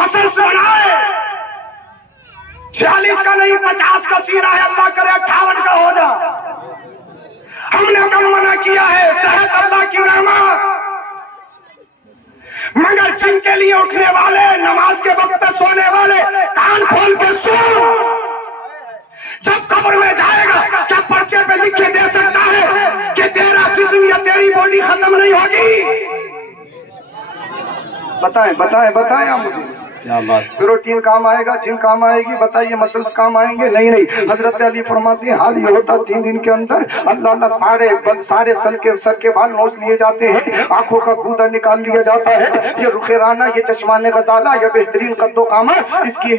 Muscles बनाए, 46 का नहीं 50 का सीना है, अल्लाह करे 58 का हो जा। हमने कब मना किया है? सेहत अल्लाह की रहमत, मगर जिनके लिए उठने वाले, नमाज के वक्त पे सोने वाले, कान खोल के सुन, जब कब्र में जाएगा क्या पर्चे पे लिख के दे सकता है कि तेरा जिस्म या तेरी बॉडी खत्म नहीं होगी? बताएं बताएं बताएं आप मुझे। प्रोटीन काम आएगा, जिम काम आएगी, बताइए मसल्स काम आएंगे? नहीं नहीं। हजरत अली फरमाते हैं हाल ये होता 3 दिन के अंदर अल्लाह अल्लाह सारे सर के बाल नोच लिए जाते हैं, आंखों का गूदा निकाल लिया जाता है। ये रुखे राना, ये चश्माने गजाला, ये बेहतरीन कद्दो कामा, इसकी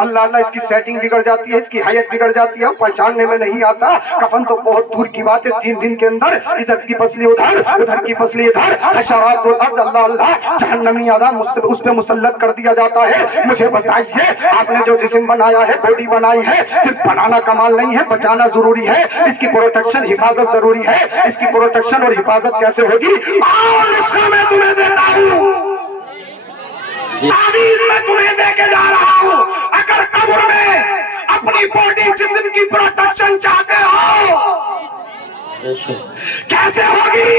अल्लाह अल्लाह इसकी सेटिंग बिगड़ जाती है, इसकी हयत बिगड़ जाती है, पहचानने में नहीं आता। कफन तो बहुत दूर की बात है, 3 दिन के अंदर इधर की पसली उधर, उधर की पसली इधर, हशरात अल्लाह अल्लाह जहन्नमी आदम उस पे मुसल्लत कर दिया जाता है। मुझे बताइए, आपने जो जिस्म बनाया है, बॉडी बनाई है, सिर्फ बनाना कमाल नहीं है, बचाना जरूरी है, इसकी प्रोटेक्शन हिफाजत जरूरी है। इसकी प्रोटेक्शन और हिफाजत कैसे होगी? और इसका मैं तुम्हें देता हूँ, तावीज़ मैं तुम्हें देके जा रहा हूँ। अगर कब्र में अपनी बॉडी जिस्म की प्रोटेक्शन चाहते हो, कैसे होगी?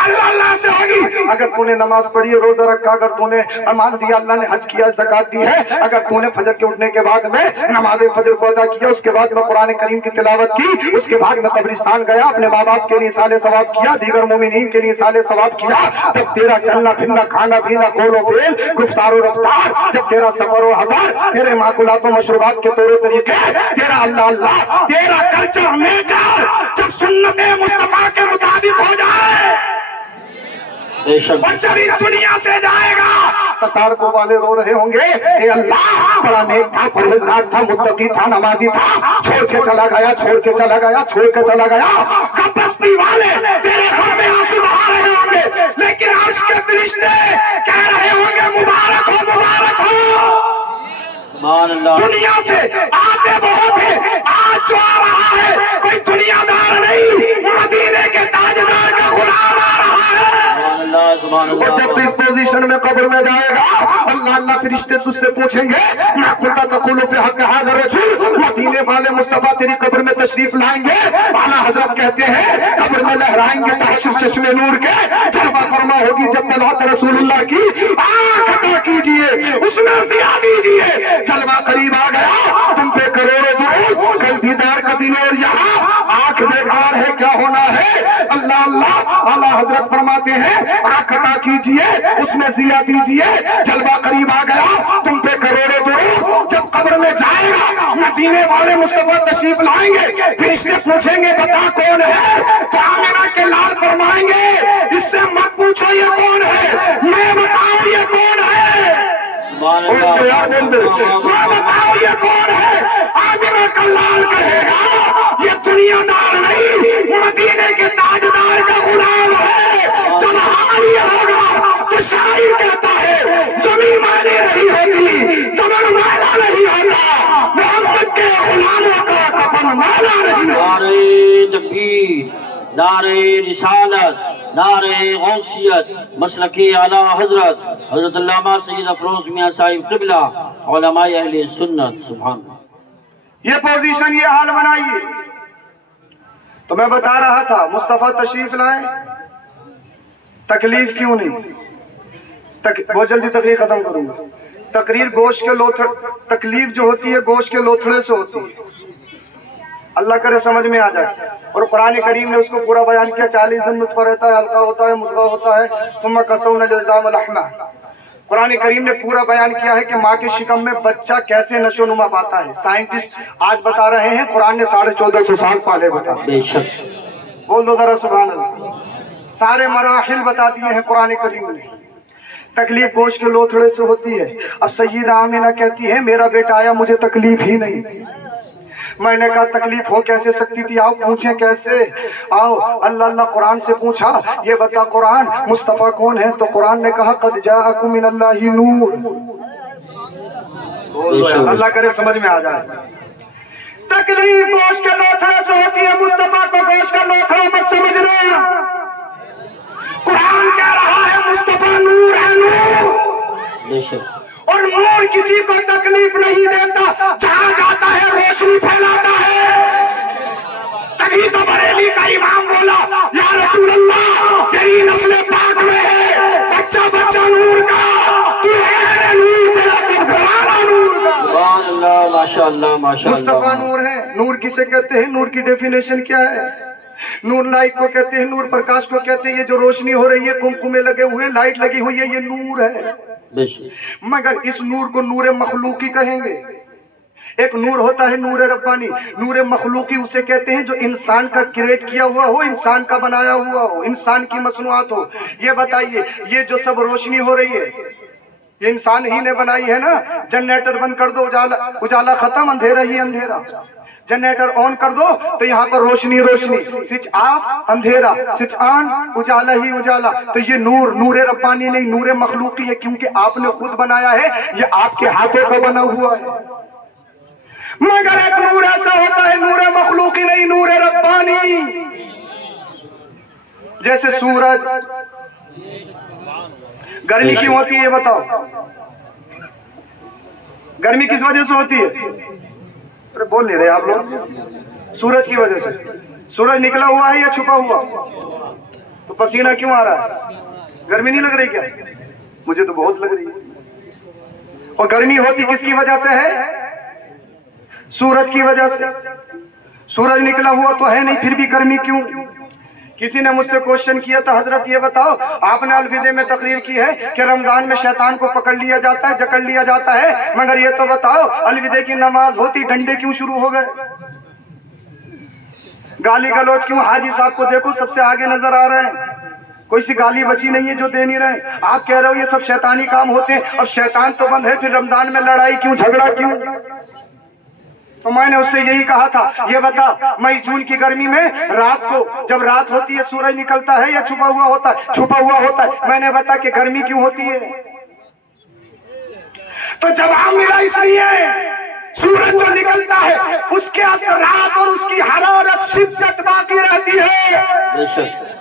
अल्लाह अल्लाह से होगी। अगर तूने नमाज पढ़ी है, रोजा रखा, अगर तूने मान दिया, अल्लाह ने हज किया, ज़कात दी है, अगर तूने फजर के उठने के बाद में नमाज फजर को अदा किया, उसके बाद में कुरान करीम की तिलावत की, उसके बाद में कब्रिस्तान गया, अपने माँ बाप के लिए साले सवाब किया, दीगर मोमिनीन के लिए साले सवाब किया, तब तेरा चलना फिरना, खाना पीना, कौलो फेल, गुफ्तारो रफ्तार, जब तेरा सफर हजार, तेरे माकुलातो मशरूबात के तौर तरीके, तेरा अल्लाह अल्लाह, तेरा कल्चर नेचर जब सुन्नत मुस्तफा के मुताबिक हो जाए, और जब इस दुनिया से जाएगा, कतार को वाले रो रहे होंगे, ए अल्लाह बड़ा नेक था, परहेजगार था, मुत्तकी था, नमाजी था, छोड़ के चला गया, छोड़ के चला गया, छोड़ के चला गया। बस्ती वाले तेरे घर में आंसू बहा रहे होंगे, लेकिन अर्श के फरिश्ते कह रहे होंगे मुबारक हो, मुबारक हो। दुनिया से आते बहुत है, आज जो आ रहा है कोई दुनियादार नहीं, मदीने के ताजदार का गुलाम आ रहा है। और जब इस पोजीशन में कब्र में जाएगा, अल्लाह अल्लाह फरिश्ते तुझसे पूछेंगे, मैं कुत्ता तकुलु पे हक हाज़िर रसूल, मदीने वाले मुस्तफा तेरी कब्र में तशरीफ लाएंगे। आला हजरत कहते हैं कब्र में लहराएंगे तहशुर चश्मे नूर के, जलवा फरमा होगी जब तलवात रसूलुल्लाह की, आंख अता कीजिए, उसमें जिया दीजिए, जलवा करीब आ गया, तुम पे करोड़ों दुरूद, कल दीदार का दिन और यहाँ आंख बेकार है, क्या होना है? अल्लाह अल्लाह। आला हजरत फरमाते हैं आंख अता कीजिए, उसमें जिया दीजिए, जलवा करीब आ गया, तुम पे करोड़ों दुरूद। जब कब्र में जाएगा, मदीने वाले मुस्तफा तशरीफ लाएंगे, फिर इससे पूछेंगे बता कौन है? तो आमिना के लाल फरमाएंगे इससे मत पूछो ये कौन है, मैं बताऊं ये कौन है, मैं बताऊं ये कौन है। आमिना का लाल कहेगा ये दुनियादार नहीं, मदीने के ताजदार का गुलाम है। जब हाल ये होगा तो शायर कहता है जमीन मैली नहीं होती, जमीन मैला नहीं होता, मोहम्मद के गुलामों का कफन मैला नहीं होता। नारे तकबीर, नारे रिसालत, नारे गौसियत, मसलकी आला हजरत हजरत अल्लामा सैयद अफरोज मियां साहिब क़िबला, उलमाए अहले सुन्नत। सुभान ये पोजीशन, ये हाल बनाइए। तो मैं बता रहा था मुस्तफा तशरीफ लाए, तकलीफ क्यों नहीं? बहुत जल्दी तकरीर खत्म करूंगा। तकरीर गोश्त के लोथड़े, तकलीफ जो होती है गोश्त के लोथड़े से होती है, अल्लाह करे समझ में आ जाए। और कुरान करीम ने उसको पूरा बयान किया, 40 दिन नुत्फा रहता है, हल्का होता है, मुद्गा होता है, तुम कसौना लिज़ाम लहमा। कुरान करीम ने पूरा बयान किया है कि माँ के शिकम में बच्चा कैसे नशोनुमा पाता है। साइंटिस्ट आज बता रहे हैं, कुरान ने 1450 साल पहले बता दिया। बोल दो जरा सुभान अल्लाह। सारे मराहिल बता दिए हैं कुरान करीम ने। तकलीफ गोश्त के लोथड़े से होती है। अब सैयदा आमिना कहती है मेरा बेटा आया, मुझे तकलीफ ही नहीं। मैंने कहा तकलीफ हो कैसे सकती थी, आओ पूछे कैसे, आओ। अल्लाह अल्लाह कुरान से पूछा, ये बता कुरान मुस्तफा कौन है? तो कुरान ने कहा कद जाअकुम मिनल्लाहि नूर। अल्लाह करे समझ में आ जाए। तकलीफ गोश्त के लोथड़े से होती है, मुस्तफा को गोश्त का लोथड़ा मत समझना। कुरान कह रहा है मुस्तफा नूर है, नूर। और और नूर किसी को तकलीफ नहीं देता, जहां जाता है रोशनी फैलाता है। तभी तो बरेली का इमाम बोला, या रसूल अल्लाह तेरी नस्ल पाक में है बच्चा बच्चा नूर का, तू है नूर, तेरा सब घराना नूर का। सुभान अल्लाह, माशाअल्लाह माशाअल्लाह। मुस्तफा नूर है। नूर किसे कहते हैं? नूर की डेफिनेशन क्या है? नूर लाइट को कहते हैं, नूर प्रकाश को कहते हैं। ये जो रोशनी हो रही है, कुमकुमे लगे हुए, लाइट लगी हुई है, ये नूर है। मगर इस नूर को नूर मखलूकी कहेंगे। एक नूर होता है नूर रब्बानी, नूर मखलूकी उसे कहते हैं जो इंसान का क्रिएट किया हुआ हो, इंसान का बनाया हुआ हो, इंसान की मसनूआत हो। ये बताइए, ये जो सब रोशनी हो रही है, ये इंसान ही ने बनाई है ना? जनरेटर बंद कर दो, उजाला उजाला खत्म, अंधेरा ही अंधेरा। जनरेटर ऑन कर दो तो यहाँ पर रोशनी रोशनी, स्विच ऑफ अंधेरा, स्विच ऑन उजाला ही उजाला। तो ये नूर नूर रब्बानी नहीं, नूर मखलूकी है, क्योंकि आपने खुद बनाया है, ये आपके हाथों का बना हुआ है। मगर एक नूर ऐसा होता है, नूर मखलूकी नहीं, नूर रब्बानी। जैसे सूरज, गर्मी क्यों होती है ये बताओ? गर्मी किस वजह से होती है? अरे बोल नहीं रहे आप लोग। सूरज की वजह से। सूरज निकला हुआ है या छुपा हुआ? तो पसीना क्यों आ रहा है? गर्मी नहीं लग रही क्या? मुझे तो बहुत लग रही है। और गर्मी होती किसकी वजह से है? सूरज की वजह से। सूरज निकला हुआ तो है नहीं, फिर भी गर्मी क्यों? किसी ने मुझसे क्वेश्चन किया था, हजरत ये बताओ, आपने अलविदे में तकरीर की है कि रमजान में शैतान को पकड़ लिया जाता है, जकड़ लिया जाता है, मगर ये तो बताओ अलविदे की नमाज होती डंडे क्यों शुरू हो गए? गाली गलौज क्यों? हाजी साहब को देखो सबसे आगे नजर आ रहे हैं, कोई सी गाली बची नहीं है जो दे नहीं रहे। आप कह रहे हो ये सब शैतानी काम होते हैं। अब शैतान तो बंद है, फिर रमजान में लड़ाई क्यों, झगड़ा क्यों? तो मैंने उससे यही कहा था, ये बता मई जून की गर्मी में रात को जब रात होती है सूरज निकलता है या छुपा हुआ होता है? छुपा हुआ होता है। मैंने बता कि गर्मी क्यों होती है? तो जवाब मिला इसलिए, सूरज जो निकलता है उसके असरात और उसकी हरारत शिद्दत बाकी रहती है।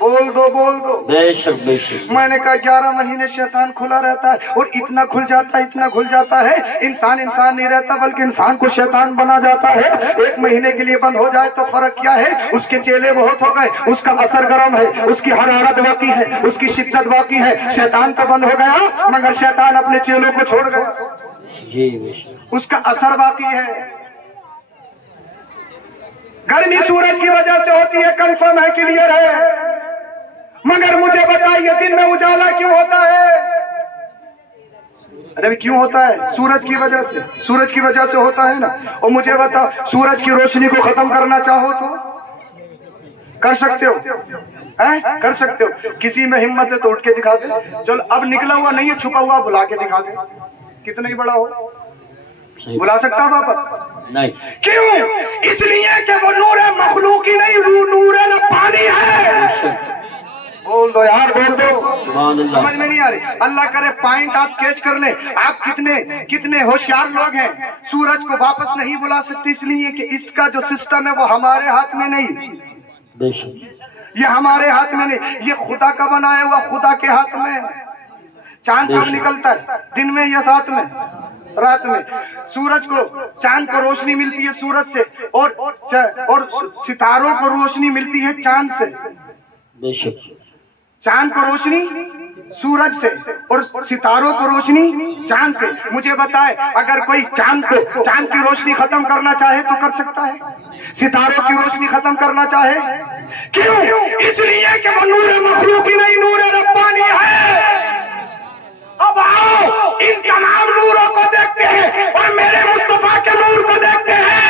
बोल दो बोल दो। बेशक बेशक। मैंने कहा 11 महीने शैतान खुला रहता है और इतना खुल जाता है, इतना खुल जाता है, इंसान इंसान नहीं रहता बल्कि इंसान को शैतान बना जाता है। 1 महीने के लिए बंद हो जाए तो फर्क क्या है? उसके चेले बहुत हो गए, उसका असर गर्म है, उसकी हरारत बाकी है, उसकी शिद्दत बाकी है। शैतान तो बंद हो गया मगर शैतान अपने चेलों को छोड़ गया जी, बेशक। उसका असर बाकी है। गर्मी सूरज की वजह से होती है, कंफर्म है, क्लियर है। मगर मुझे बताइए दिन में उजाला क्यों होता है? अरे क्यों होता है? सूरज की वजह से। सूरज की वजह से होता है ना। और मुझे बताओ, सूरज की रोशनी को खत्म करना चाहो तो कर सकते हो? हैं? कर सकते हो? किसी में हिम्मत है तो उठ के दिखा दे। चलो अब निकला हुआ नहीं है, छुपा हुआ बुला के दिखा दे, कितना ही बड़ा हो। बुला सकता है वापस? नहीं। क्यों? इसलिए कि वो नूर मखलूकी नहीं, नूर रब्बानी है। बोल दो यार, बोल दो। समझ में नहीं आ रही? अल्लाह करे पॉइंट आप कैच कर ले। आप कितने होशियार लोग हैं। सूरज को वापस नहीं बुला सकते इसलिए कि इसका जो सिस्टम है वो हमारे हाथ में नहीं। ये हमारे हाथ में नहीं, ये खुदा का बनाया हुआ, खुदा के हाथ में। चांद कब निकलता है? दिन में या रात में? रात में। सूरज को, चांद को रोशनी मिलती है सूरज से और सितारों को रोशनी मिलती है चांद से। बेशक। चांद को रोशनी सूरज से और सितारों को रोशनी चांद से। मुझे बताए, अगर कोई चांद की रोशनी खत्म करना चाहे तो कर सकता है? सितारों की रोशनी खत्म करना चाहे? क्यों? इसलिए कि वो नूर मखलूकी नहीं, नूर रब्बानी है। अब आओ इन तमाम नूरों को देखते हैं और मेरे मुस्तफा के नूर को देखते हैं।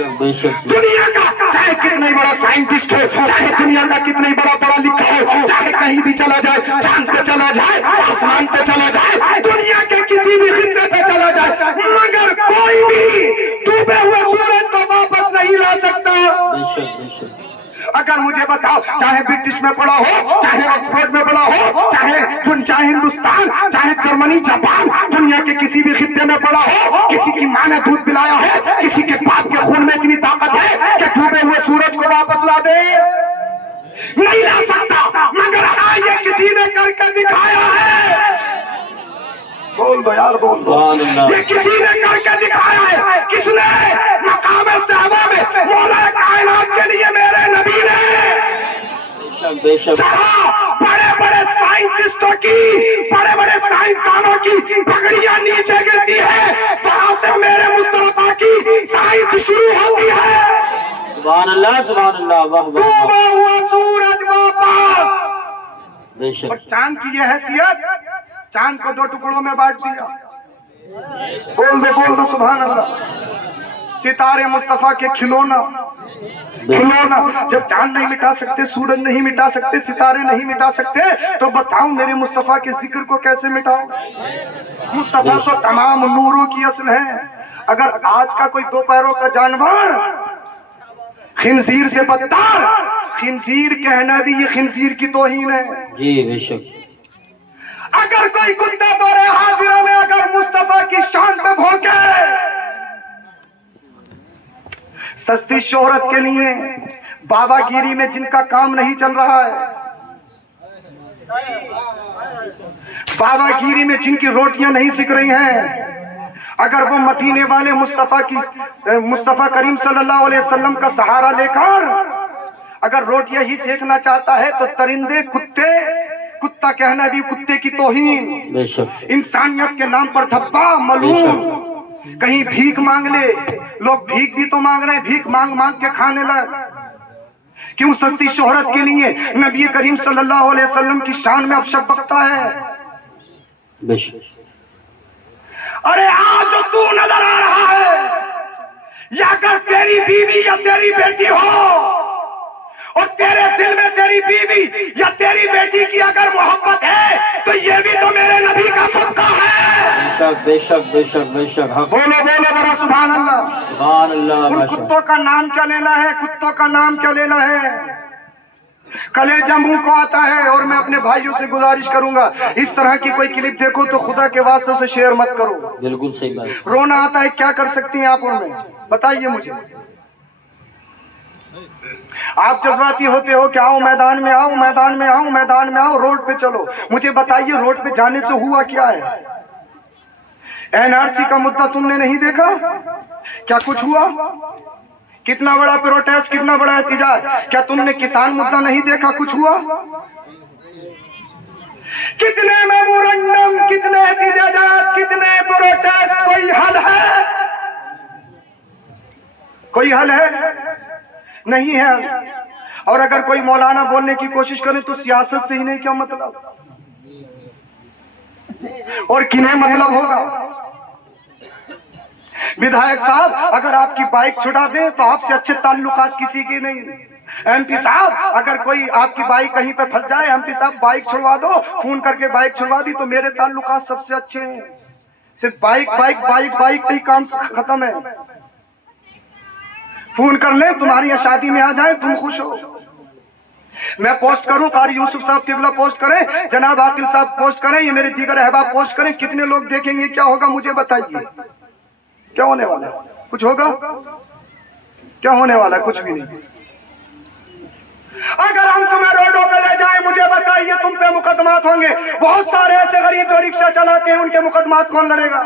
दुनिया का चाहे कितना ही बड़ा साइंटिस्ट हो, चाहे दुनिया का कितना ही बड़ा पढ़ा लिखा हो, चाहे कहीं भी चला जाए, चांद पे चला जाए, आसमान पे चला जाए, दुनिया के किसी भी खित्ते पे चला जाए, मगर कोई भी डूबे हुए सूरज को वापस नहीं ला सकता। अगर मुझे बताओ, चाहे ब्रिटिश में पढ़ा हो, चाहे ऑक्सफोर्ड में पढ़ा हो, चाहे हिंदुस्तान, चाहे जर्मनी, जापान, दुनिया के किसी भी खित्ते में पढ़ा हो, किसी की माँ ने दूध पिलाया है, किसी के बाप के खून में इतनी ताकत है कि डूबे हुए सूरज को वापस ला दे? नहीं ला सकता। मगर हाँ, ये किसी ने करके दिखाया है। बोल दो यार, बोल दो। ये किसी ने करके दिखाया है, किसने? मकाम सहबा में मौला कायनात के लिए मेरे नबी ने। जहाँ बड़े बड़े साइंटिस्टों की, बड़े बड़े साइंसदानों की पगड़ियां नीचे गिरती है, वहां से मेरे मुस्तफा की साइंस शुरू होती है। सुभान अल्लाह, सुभान अल्लाह, वाह वाह। डूबा हुआ सूरज वापस। बेशक। और चांद की यह हैसियत, चांद को 2 टुकड़ों में बांट दिया। बोल दो सुभान अल्लाह। सितारे मुस्तफा के खिलौना। जब चांद नहीं मिटा सकते, सूरज नहीं मिटा सकते, सितारे नहीं मिटा सकते, तो बताओ मेरे मुस्तफा के जिक्र को कैसे मिटाओ? मुस्तफा तो तमाम नूरों की असल है। अगर आज का कोई 2 पैरों का जानवर खिंजीर से बदतर, खिंजीर कहना भी ये खिंजीर की तौहीन है। जी बेशक। अगर कोई कुत्ता दौरे हाजिरा में अगर मुस्तफा की शान पे भौंके, सस्ती शोहरत के लिए बाबागिरी में जिनका काम नहीं चल रहा है, बाबागिरी में जिनकी रोटियां नहीं सिक रही हैं, अगर वो मदीने वाले मुस्तफा करीम सल्लल्लाहु अलैहि वसल्लम का सहारा लेकर अगर रोटियां ही सेकना चाहता है, तो परिंदे, कुत्ता कहना भी कुत्ते की तौहीन, इंसानियत के नाम पर धब्बा, मलूम। कहीं भीख मांग ले, लोग भीख भी तो मांग रहे हैं, भीख मांग मांग के खाने लग। क्यों? सस्ती शोहरत के लिए नबी करीम सल्लल्लाहु अलैहि वसल्लम की शान में अपशब्द बकता है। अरे आज जो तू नजर आ रहा है, या अगर तेरी बीवी या तेरी बेटी हो और तेरे दिल में तेरी बीवी या तेरी बेटी की अगर मोहब्बत है, तो ये भी तो मेरे नबी का सदका है। बेशक बेशक बेशक। बोलो जरा सुभान अल्लाह, सुभान अल्लाह। उन कुत्तों का नाम क्या लेना है? कुत्तों का नाम क्या लेना है? कलेजा मुंह को आता है। और मैं अपने भाइयों से गुजारिश करूंगा, इस तरह की कोई क्लिप देखो तो खुदा के वास्ते से शेयर मत करो। बिल्कुल सही बात। रोना आता है, क्या कर सकती हैं आप उनमें? बताइए मुझे। आप जज्बाती होते हो कि आओ मैदान में आओ, मैदान में आओ, मैदान में आओ, रोड पे चलो। मुझे बताइए रोड पे जाने से हुआ क्या है? एनआरसी का मुद्दा तुमने नहीं देखा? क्या कुछ हुआ? कितना बड़ा प्रोटेस्ट, कितना बड़ा एहतजाज। क्या तुमने किसान मुद्दा नहीं देखा? कुछ हुआ? कितने मेमोरेंडम, कितने एहतजाजात, कितने प्रोटेस्ट, कोई हल है? कोई हल है? नहीं है। और अगर कोई मौलाना बोलने की कोशिश करे तो सियासत से ही नहीं, क्या मतलब? और किन्हें मतलब होगा? विधायक साहब अगर आपकी बाइक छुड़ा दे तो आपसे अच्छे ताल्लुकात किसी के नहीं। एमपी साहब अगर कोई आपकी बाइक कहीं पे फंस जाए, एमपी साहब बाइक छुड़वा दो, फोन करके बाइक छुड़वा दी, तो मेरे ताल्लुकात सबसे अच्छे हैं। सिर्फ बाइक बाइक बाइक बाइक पे ही काम खत्म है। फोन कर ले, तुम्हारी यहाँ शादी में आ जाए, तुम खुश हो। मैं पोस्ट करूं, कारी यूसुफ साहब किबला पोस्ट करें, जनाब आकिल साहब पोस्ट करें, ये मेरे दीगर अहबाब पोस्ट करें, कितने लोग देखेंगे? क्या होगा मुझे बताइए? क्या होने वाला है? कुछ होगा? क्या होने वाला है? कुछ भी नहीं। अगर हम तुम्हें रोडों पे ले जाएं, मुझे बताइए तुम पे मुकदमात होंगे। बहुत सारे ऐसे गरीब जो रिक्शा चलाते हैं, उनके मुकदमात कौन लड़ेगा?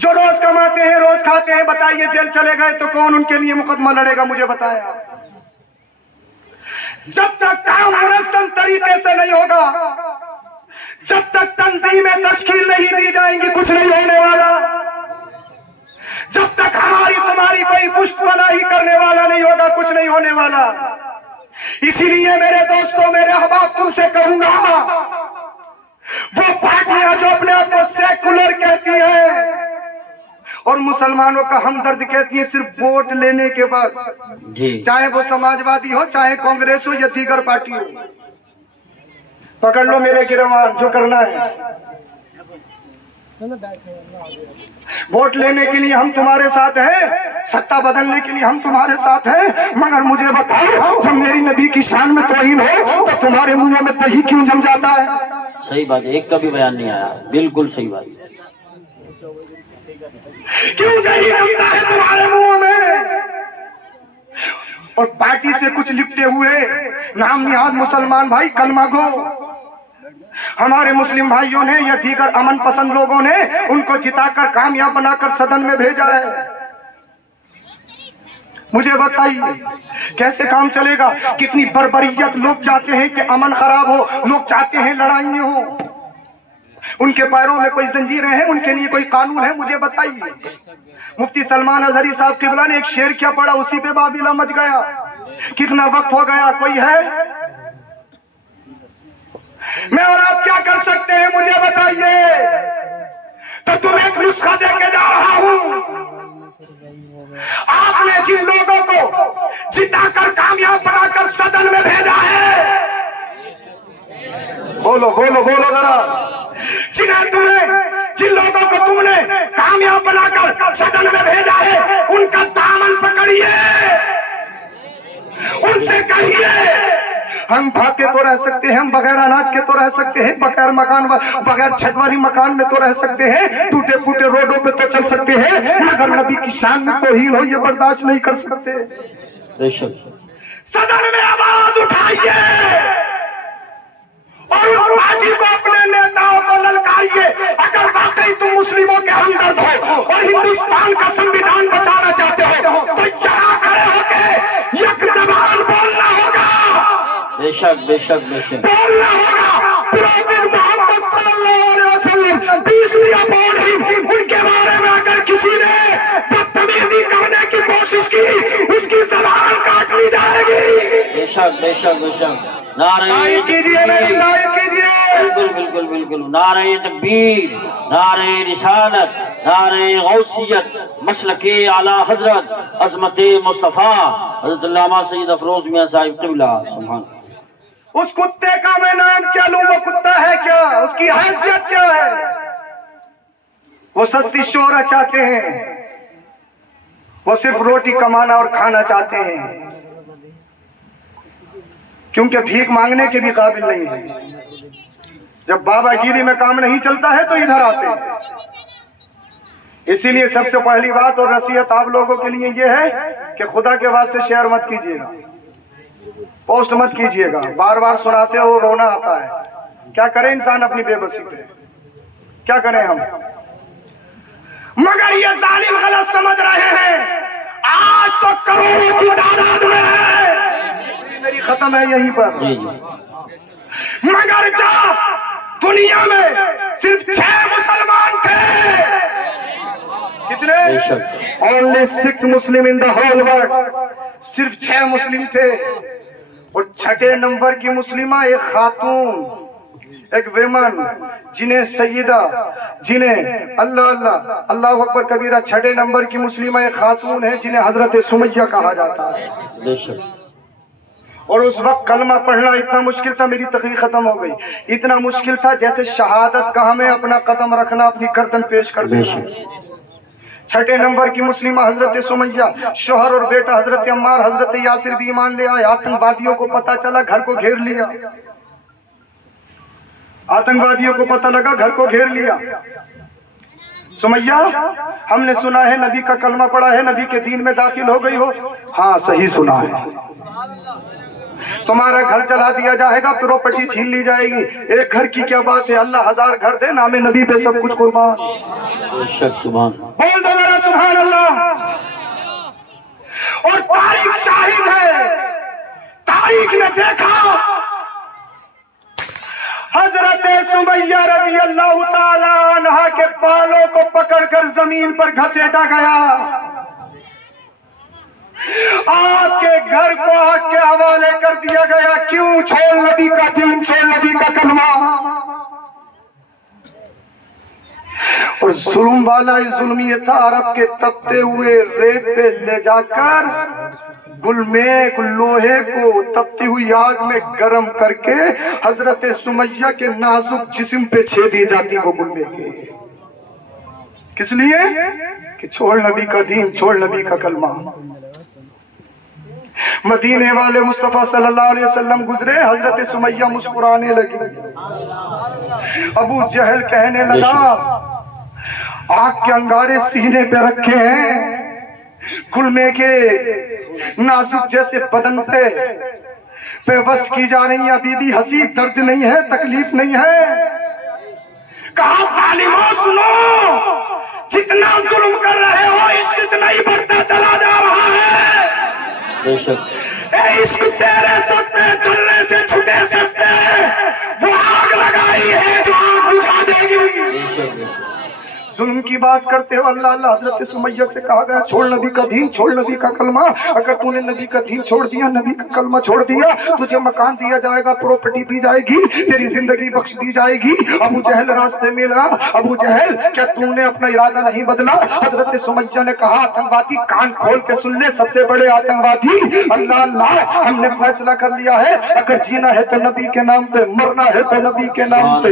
जो रोज कमाते हैं, रोज खाते हैं, बताइए जेल चले गए तो कौन उनके लिए मुकदमा लड़ेगा? मुझे बताएं। जब तक काम मुनज़्ज़म तरीके से नहीं होगा, जब तक तंजीमें तश्कील नहीं दी जाएंगी, कुछ नहीं होने वाला। जब तक हमारी तुम्हारी कोई पुष्टपनाही करने वाला नहीं होगा, कुछ नहीं होने वाला। इसीलिए मेरे दोस्तों, मेरे अहबाब, तुमसे कहूंगा, वो पार्टियां जो अपने आप को सेकुलर कहती हैं और मुसलमानों का हमदर्द कहती है, सिर्फ वोट लेने के बाद, चाहे वो समाजवादी हो, चाहे कांग्रेस हो या दीगर पार्टी हो, पकड़ लो मेरे गिरवान, जो करना है। वोट लेने के लिए हम तुम्हारे साथ हैं, सत्ता बदलने के लिए हम तुम्हारे साथ हैं, मगर मुझे बताओ, जब मेरी नबी की शान में तौहीन हो तो तुम्हारे मुंह में दही क्यों जम जाता है? सही बात है, एक का भी बयान नहीं आया। बिल्कुल सही बात। क्यों दही जमता है तुम्हारे मुंह में? और पार्टी से कुछ लिपटे हुए नाम निहाद मुसलमान भाई कलमा गो, हमारे मुस्लिम भाइयों ने या दीगर अमन पसंद लोगों ने उनको जिताकर कामयाब बनाकर सदन में भेजा है। मुझे बताइए कैसे काम चलेगा? कितनी बर्बरियत! लोग चाहते हैं कि अमन खराब हो, लोग चाहते हैं लड़ाइयां हो, उनके पैरों में कोई जंजीरें हैं, उनके लिए कोई कानून है? मुझे बताइए। मुफ्ती सलमान अजहरी साहब किबला ने एक शेर क्या पढ़ा, उसी पे बाबिला मच गया। कितना वक्त हो गया, कोई है? मैं और आप क्या कर सकते हैं मुझे बताइए। तो तुम्हें एक नुस्खा देके जा रहा हूं। आपने जिन लोगों को जिताकर कामयाब बनाकर सदन में भेजा है, बोलो बोलो बोलो जरा, जिन लोगों को तुमने कामयाब बनाकर सदन में भेजा है, उनका दामन पकड़िए, उनसे कहिए हम भाते तो रह सकते हैं, हम बगैर अनाज के तो रह सकते हैं, बगैर छत वाली मकान में तो रह सकते हैं, टूटे फूटे रोडों पे तो चल सकते हैं, मगर नबी की शान में तौहीन हो ये बर्दाश्त नहीं कर सकते। सदन में आवाज उठाइए और पार्टी को, अपने नेताओं को ललकारिए। अगर वाकई तुम मुस्लिमों के हमदर्द हो और हिंदुस्तान का संविधान बचाना चाहते हो तो यहाँ खड़े होके एक ज़बान बोलना होगा। बेशक बेशक बेशक बोलना होगा। प्रॉफिट मोहम्मद सल्लल्लाहु अलैहि वसल्लम, पीस बी अपॉन हिम, उनके बारे में अगर किसी ने बदतमीजी करने की कोशिश की, उसकी ज़बान काट ली जाएगी। बेशक बेशक बेशक। नारे कीजिए, मेरी नारे कीजिए। बिल्कुल बिल्कुल बिल्कुल। नारे तकबीर, नारे रिसालत, नारे गौसियत, मसलके आला हजरत अज़मत मुस्तफ़ा हज़रत अल्लामा सैयद अफरोज मियां साहिब क़िबला। सुभान। उस कुत्ते का मैं नाम क्या लूं? वो कुत्ता है क्या? उसकी हैसियत क्या है? वो सस्ती शोहरत चाहते हैं, वो सिर्फ रोटी कमाना और खाना चाहते हैं, क्योंकि भीख मांगने के भी काबिल नहीं है। जब बाबागिरी में काम नहीं चलता है तो इधर आते हैं। इसीलिए सबसे पहली बात और नसीहत आप लोगों के लिए यह है कि खुदा के वास्ते शेयर मत कीजिएगा, पोस्ट मत कीजिएगा। बार बार सुनाते हो, रोना आता है। क्या करें इंसान अपनी बेबसी पे, क्या करें हम? मगर ये जालिम गलत समझ रहे हैं। आज तो करोड़ों की तादाद में है, मेरी खत्म है यहीं पर। मगर जब दुनिया में सिर्फ 6 मुसलमान थे, कितने? Only 6 Muslim in the whole world. सिर्फ 6 मुस्लिम थे और 6 नंबर की मुस्लिमा एक खातून, एक वेमन, जिन्हें सैयदा, जिन्हें अल्लाह अल्लाह अल्लाह अकबर कबीरा, 6 नंबर की मुस्लिमा एक खातून है जिन्हें हजरत सुमैया कहा जाता है। और उस वक्त कलमा पढ़ना इतना मुश्किल था, मेरी तकरीर खत्म हो गई। इतना मुश्किल था जैसे शहादत का हमें अपना कदम रखना, अपनी गर्दन पेश कर देना। 6 नंबर की मुस्लिमा हजरत सुमैया, शोहर और बेटा हजरत अम्मार, हजरत यासिर भी ईमान ले आए। आतंकवादियों को पता चला, घर को घेर लिया। आतंकवादियों को पता लगा, घर को घेर लिया। सुमैया, हमने सुना है नबी का कलमा पढ़ा है, नबी के दीन में दाखिल हो गई हो। हाँ, सही सुना है। तुम्हारा घर जला दिया जाएगा, प्रॉपर्टी छीन ली जाएगी। एक घर की क्या बात है, अल्लाह 1000 घर दे, नामे नबी पे सब कुछ कुर्बान। सुभान, बोल दो जरा सुभान अल्लाह। और तारीख शाहिद है, तारीख ने देखा हजरत सुमैया रज़ी अल्लाह ताला अन्हा के बालों को पकड़कर जमीन पर घसीटा गया। आपके घर को आग के हवाले कर दिया गया। क्यों? छोड़ नबी का दीन, छोड़ नबी का कलमा। और जुल्म वाला जुल्म ये था, अरब के तपते हुए रेत पे ले जाकर लोहे को तपती हुई आग में गर्म करके हजरत सुमैया के नाजुक जिस्म पे छेदी जाती वो गुलमे के। किस लिए? कि छोड़ नबी का दीन, छोड़ नबी का कलमा। मदीने वाले मुस्तफा सल्लल्लाहु अलैहि वसल्लम गुजरे, हजरत सुमैया मुस्कुराने लगी। अबू जहल कहने लगा, आग के अंगारे सीने पे रखे हैं, गुलमे के नाजुक जैसे बदन पे बेबस की जा रही है, अभी भी हंसी दर्द नहीं है, तकलीफ नहीं है। कहा जालिमों सुनो, जितना जुल्म कर रहे हो इश्क इतना ही बढ़ता चला जा रहा है। बेशक ए इश्क तेरे सस्ते चलने से छुटे सस्ते, वो आग लगाई है जो आग बुझा देगी। बेशक बेशक जुल्म की बात करते हो अल्लाह अल्लाह। हजरत सुमैया से कहा गया छोड़ नबी का दीन, छोड़ नबी का कलमा। अगर तूने नबी का दीन छोड़ दिया, नबी का कलमा छोड़ दिया, तुझे मकान दिया जाएगा, प्रॉपर्टी दी जाएगी, तेरी जिंदगी बख्श दी जाएगी। अबू जहल रास्ते में लगा। अबू जहल क्या तूने अपना इरादा नहीं बदला? हजरत सुमैया ने कहा आतंकवादी कान खोल के सुन ले, सबसे बड़े आतंकवादी अल्लाह अल्लाह, हमने फैसला कर लिया है, अगर जीना है तो नबी के नाम पे, मरना है तो नबी के नाम पे।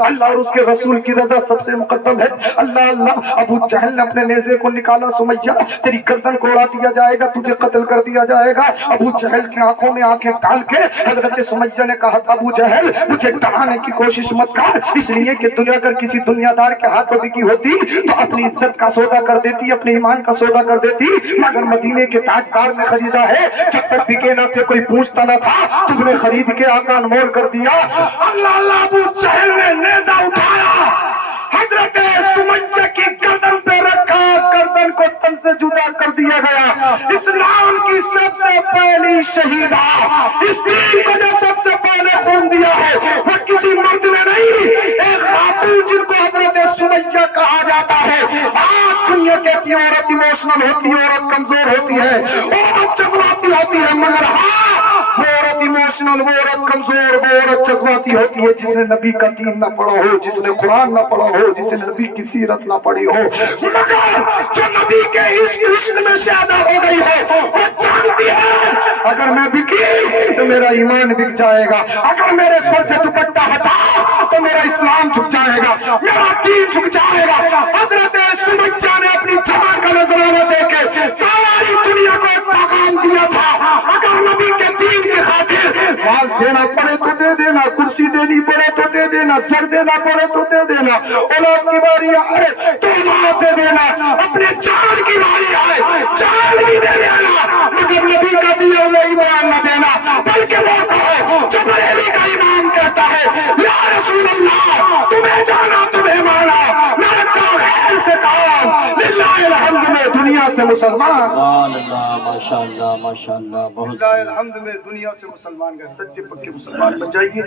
अल्लाह और उसके रसूल की रजा सबसे मुकद्दम है। अल्लाह अल्लाह। अबू जहल ने अपने नेज़े को निकाला, सुमैया तेरी गर्दन को उड़ा दिया जाएगा, तुझे कत्ल कर दिया जाएगा। अबू जहल की आंखों में आंखें डाल के हजरत सुमैया ने कहा था अबू जहल मुझे डराने की कोशिश मत कर, इसलिए कि दुनिया अगर किसी दुनियादार के हाथों बिकी होती तो अपनी इज्जत का सौदा कर देती, अपने ईमान का सौदा कर देती, मगर मदीने के ताजदार ने खरीदा है, जब तक बिके ना थे कोई पूछता ना था, तुमने खरीद के आका अनमोल कर दिया। अल्लाह अल्लाह। अबू जहल ने नेज़ा उठाया, हजरत सुमैया की गर्दन पे रखा, गर्दन को तन से जुदा कर दिया गया। इस्लाम की सबसे पहली शहीदा, इस दीन को जो सबसे पहले खून दिया है वो किसी मर्द ने नहीं, एक खातून जिनको हजरत सुमैया कहा जाता है। आज दुनिया कहती है औरत इमोशनल होती है, औरत कमजोर होती है, औरत जज्बाती होती है, मगर वो औरत इमोशनल, वो औरत कमजोर, वो औरत जज्बाती होती है जिसने नबी का दीन न पढ़ा हो, जिसने कुरान न पढ़ा हो, जिसने नबी की सीरत न पढ़ी हो, मगर जो नबी के इश्क में ज्यादा हो गई है वो जानती है अगर मैं बिकी तो मेरा ईमान बिक जाएगा, अगर मेरे सर से दुपट्टा हटा तो मेरा इस्लाम झुक जाएगा, मेरा दीन झुक जाएगा। हजरत सुमैया ने अपनी जान का नजराना देके सारी दुनिया को एक पैगाम दिया था, अगर नबी के दीन के खातिर माल देना पड़े तो दे देना, कुर्सी देनी पड़े तो दे देना, सर देना पड़े तो दे देना, औलाद की बारी आए तो औलाद दे देना, अपने जान की बारी आए जान भी दे देना, मगर नबी का दिया हुआ ईमान न देना। बल्कि वो कहो जो बरेली का इमाम कहता है या रसूल अल्लाह, तुम्हें जाना तुम्हें माना, मैं रखता खैर से काम, लिल्लाहिल हम्द में दुनिया से मुसलमान, माशाअल्लाह माशाअल्लाह, बहुत लिल्लाहिल हम्द में दुनिया से मुसलमान गए, सच्चे पक्के मुसलमान बन जाइए।